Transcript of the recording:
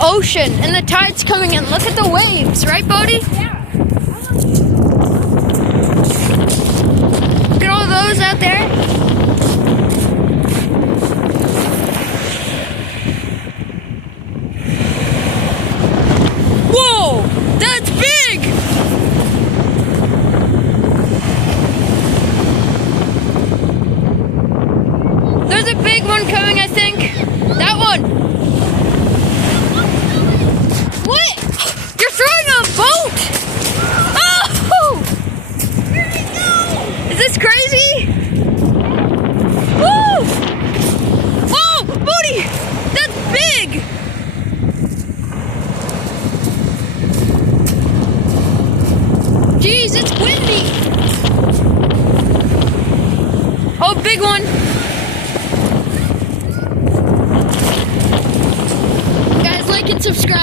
ocean and the tide's coming in. Look at the waves, right, Bodie? Yeah. Look at all those out there. Whoa! That's big! There's a big one coming, I think. That one. What? You're throwing a boat! Oh! Where'd it go? Is this crazy? Woo! Oh, Bodie! That's big! Jeez, it's windy! Oh, big one! Guys, like and subscribe.